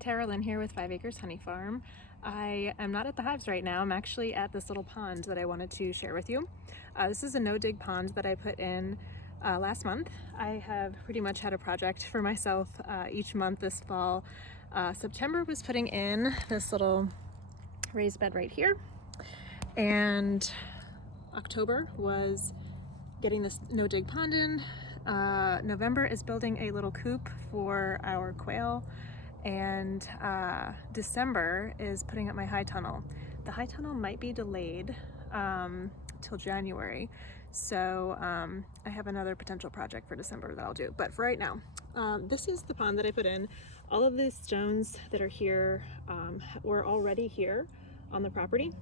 Tara Lynn here with 5 Acres Honey Farm. I am not at the hives right now. I'm actually at this little pond that I wanted to share with you. This is a no-dig pond that I put in last month. I have pretty much had a project for myself each month this fall. September was putting in this little raised bed right here, and October was getting this no-dig pond in. November is building a little coop for our quail, and December is putting up my high tunnel. The high tunnel might be delayed till January, so I have another potential project for December that I'll do. But for right now, this is the pond that I put in. All of these stones that are here were already here on the property,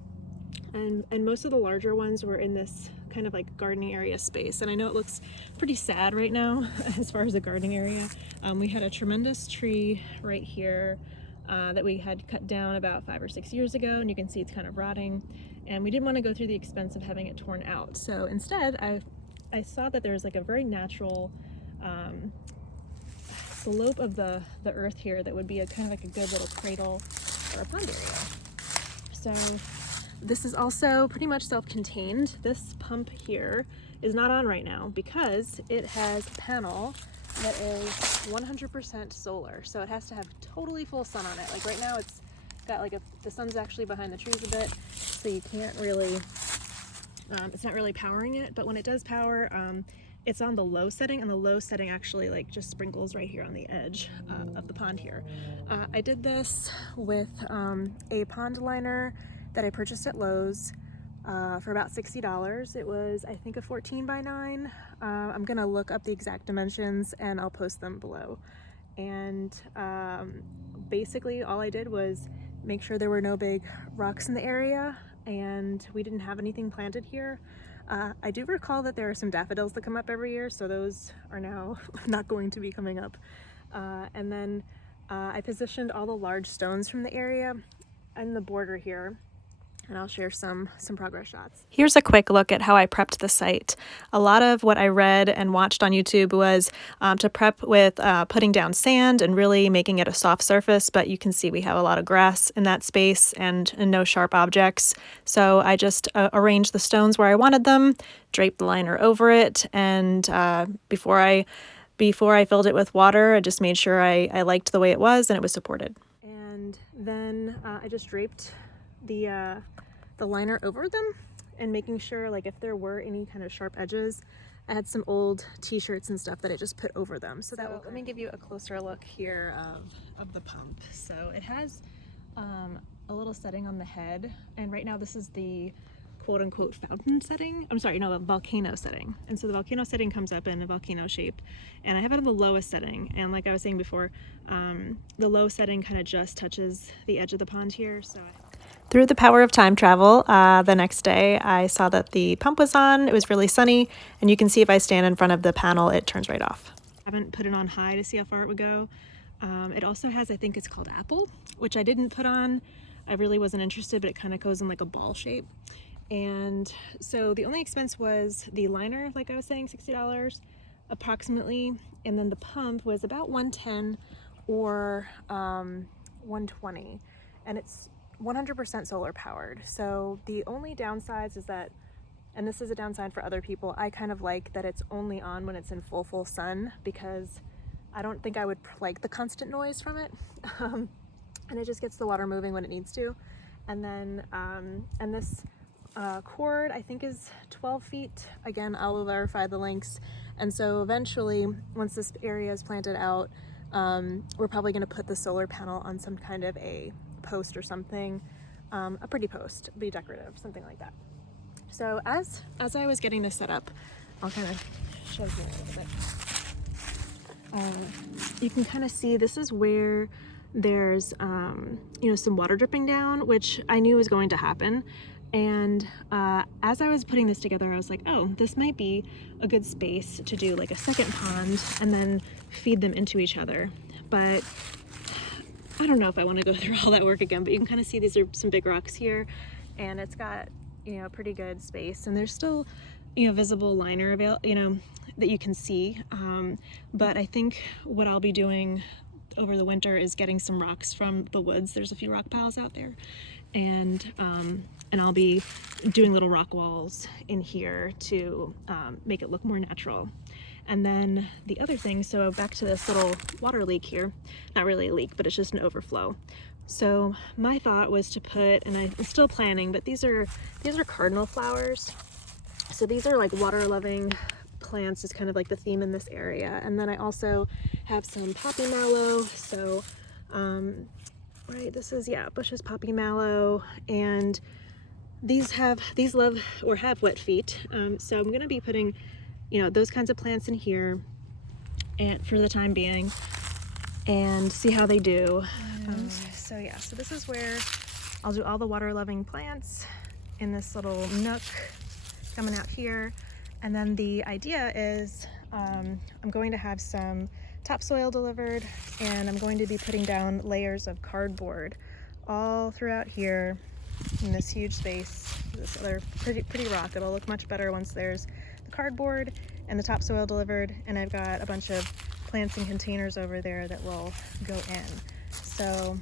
and most of the larger ones were in this kind of like gardening area space. And I know it looks pretty sad right now as far as the gardening area. We had a tremendous tree right here that we had cut down about 5 or 6 years ago, and you can see it's kind of rotting, and we didn't want to go through the expense of having it torn out. So instead I saw that there's like a very natural slope of the earth here that would be a kind of like a good little cradle or a pond area. So this is also pretty much self-contained. This pump here is not on right now because it has a panel that is 100% solar. So it has to have totally full sun on it. Like right now it's got like the sun's actually behind the trees a bit, so you can't really, it's not really powering it. But when it does power, it's on the low setting, and the low setting actually like just sprinkles right here on the edge of the pond here. I did this with a pond liner that I purchased at Lowe's for about $60. It was, I think, a 14 by 9. I'm gonna look up the exact dimensions and I'll post them below. And basically all I did was make sure there were no big rocks in the area, and we didn't have anything planted here. I do recall that there are some daffodils that come up every year, so those are now not going to be coming up. And then I positioned all the large stones from the area in the border here, and I'll share some progress shots. Here's a quick look at how I prepped the site. A lot of what I read and watched on YouTube was to prep with putting down sand and really making it a soft surface, but you can see we have a lot of grass in that space and no sharp objects. So I just arranged the stones where I wanted them, draped the liner over it, and before I filled it with water, I just made sure I liked the way it was and it was supported. And then I just draped the liner over them, and making sure, like, if there were any kind of sharp edges, I had some old t-shirts and stuff that I just put over them. So that will, let me give you a closer look here of the pump. So it has a little setting on the head, and right now this is the quote-unquote fountain setting. I'm sorry, no, a volcano setting. And so the volcano setting comes up in a volcano shape, and I have it on the lowest setting. And like I was saying before, the low setting kind of just touches the edge of the pond here. So through the power of time travel, the next day I saw that the pump was on. It was really sunny, and you can see if I stand in front of the panel, it turns right off. I haven't put it on high to see how far it would go. It also has, I think it's called apple, which I didn't put on. I really wasn't interested, but it kind of goes in like a ball shape. And so the only expense was the liner, like I was saying, $60 approximately, and then the pump was about $110 or $120, and it's 100% solar powered. So the only downsides is that, and this is a downside for other people, I kind of like that it's only on when it's in full sun, because I don't think I would like the constant noise from it. And it just gets the water moving when it needs to. And then and this cord I think is 12 feet. Again, I'll verify the links. And so eventually, once this area is planted out, we're probably going to put the solar panel on some kind of a post or something, a pretty post, be decorative, something like that. So as I was getting this set up, I'll kind of show you a little bit. You can kind of see this is where there's you know, some water dripping down, which I knew was going to happen. And as I was putting this together, I was like, oh, this might be a good space to do like a second pond and then feed them into each other. But I don't know if I want to go through all that work again, but you can kind of see these are some big rocks here, and it's got, you know, pretty good space, and there's still, you know, visible liner available, you know, that you can see. But I think what I'll be doing over the winter is getting some rocks from the woods. There's a few rock piles out there, and I'll be doing little rock walls in here to make it look more natural. And then the other thing, so back to this little water leak here, not really a leak, but it's just an overflow. So my thought was to put, and I'm still planning, but these are cardinal flowers. So these are like water loving plants, is kind of like the theme in this area. And then I also have some poppy mallow. So right, this is, yeah, Bush's poppy mallow, and these love or have wet feet. So I'm gonna be putting, you know, those kinds of plants in here and for the time being, and see how they do. So yeah, so this is where I'll do all the water loving plants in this little nook coming out here. And then the idea is I'm going to have some topsoil delivered, and I'm going to be putting down layers of cardboard all throughout here in this huge space. This other pretty rock. It'll look much better once there's the cardboard and the topsoil delivered, and I've got a bunch of plants in containers over there that will go in. So,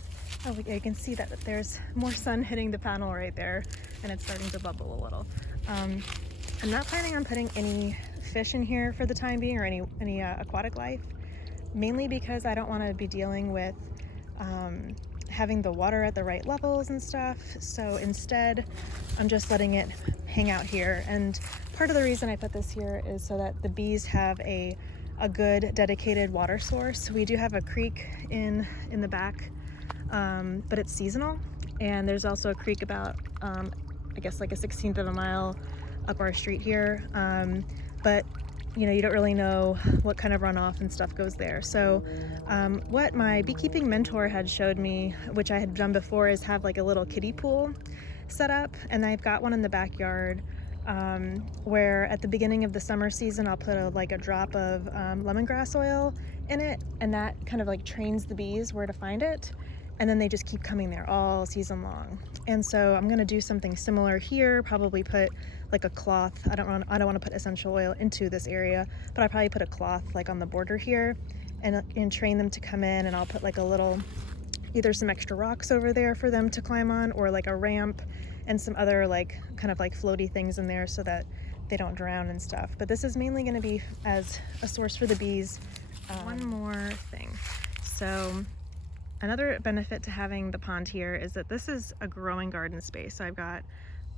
oh, you can see that there's more sun hitting the panel right there, and it's starting to bubble a little. I'm not planning on putting any fish in here for the time being, or any aquatic life, mainly because I don't want to be dealing with having the water at the right levels and stuff. So instead, I'm just letting it hang out here. And part of the reason I put this here is so that the bees have a good dedicated water source. We do have a creek in the back, but it's seasonal. And there's also a creek about, I guess like a 1/16 of a mile up our street here. But you know, you don't really know what kind of runoff and stuff goes there. So what my beekeeping mentor had showed me, which I had done before, is have like a little kiddie pool set up. And I've got one in the backyard where at the beginning of the summer season, I'll put like a drop of lemongrass oil in it, and that kind of like trains the bees where to find it. And then they just keep coming there all season long. And so I'm gonna do something similar here, probably put like a cloth. I don't want to put essential oil into this area, but I'll probably put a cloth like on the border here and train them to come in, and I'll put like a little, either some extra rocks over there for them to climb on, or like a ramp and some other like kind of like floaty things in there so that they don't drown and stuff. But this is mainly going to be as a source for the bees. One more thing. So another benefit to having the pond here is that this is a growing garden space. So I've got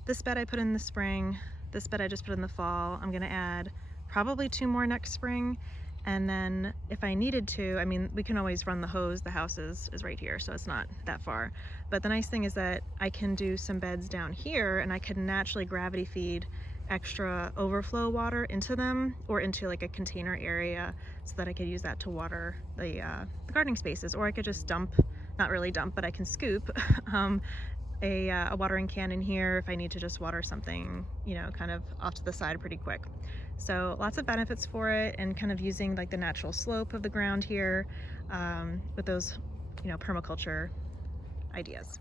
this bed I put in the spring, this bed I just put in the fall. I'm gonna add probably 2 more next spring. And then if I needed to, I mean, we can always run the hose. The house is right here, so it's not that far. But the nice thing is that I can do some beds down here, and I can naturally gravity feed extra overflow water into them, or into like a container area, so that I could use that to water the gardening spaces. Or I could just dump, not really dump, but I can scoop a watering can in here if I need to just water something, you know, kind of off to the side pretty quick. So lots of benefits for it, and kind of using like the natural slope of the ground here with those, you know, permaculture ideas.